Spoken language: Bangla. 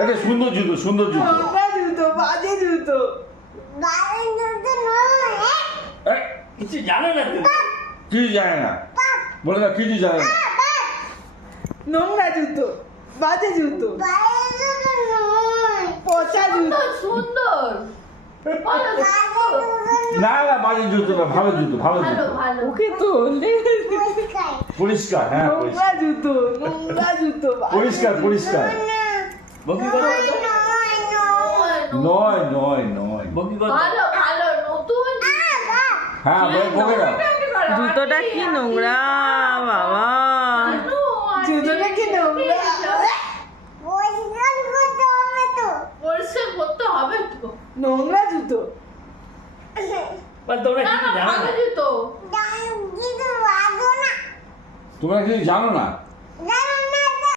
এটা সুন্দর জুতো, সুন্দর জুতো। নোংরা জুতো, বাজে জুতো। এই, কিছু জানো না তুমি? কিছু জানে না, বলে না কিছু জানে না। নোংরা জুতো, বাজে জুতো, পচা জুতো। সুন্দর ভালো না না, বাজে জুতো না, ভালো জুতো, ভালো ভালো জুতো। ভালো ওকে তো পরিষ্কার, হ্যাঁ নোংরা পরিষ্কার, জুতো, নোংরা জুতো, বাজে পরিষ্কার, জুতো। পরিষ্কার। বকি করো নয় নয় নয়। বকি করো ভালো ভালো নতুন হ্যাঁ বকে দাও। জুতোটা কি নোংরা বাবা, জুতোটা কি নোংরা। পরিষ্কার করতে হবে তো নোংরা জুতো। তোমরা না কিছু না জানো ভালো না। জুতো তোমরা কিছু জানো না।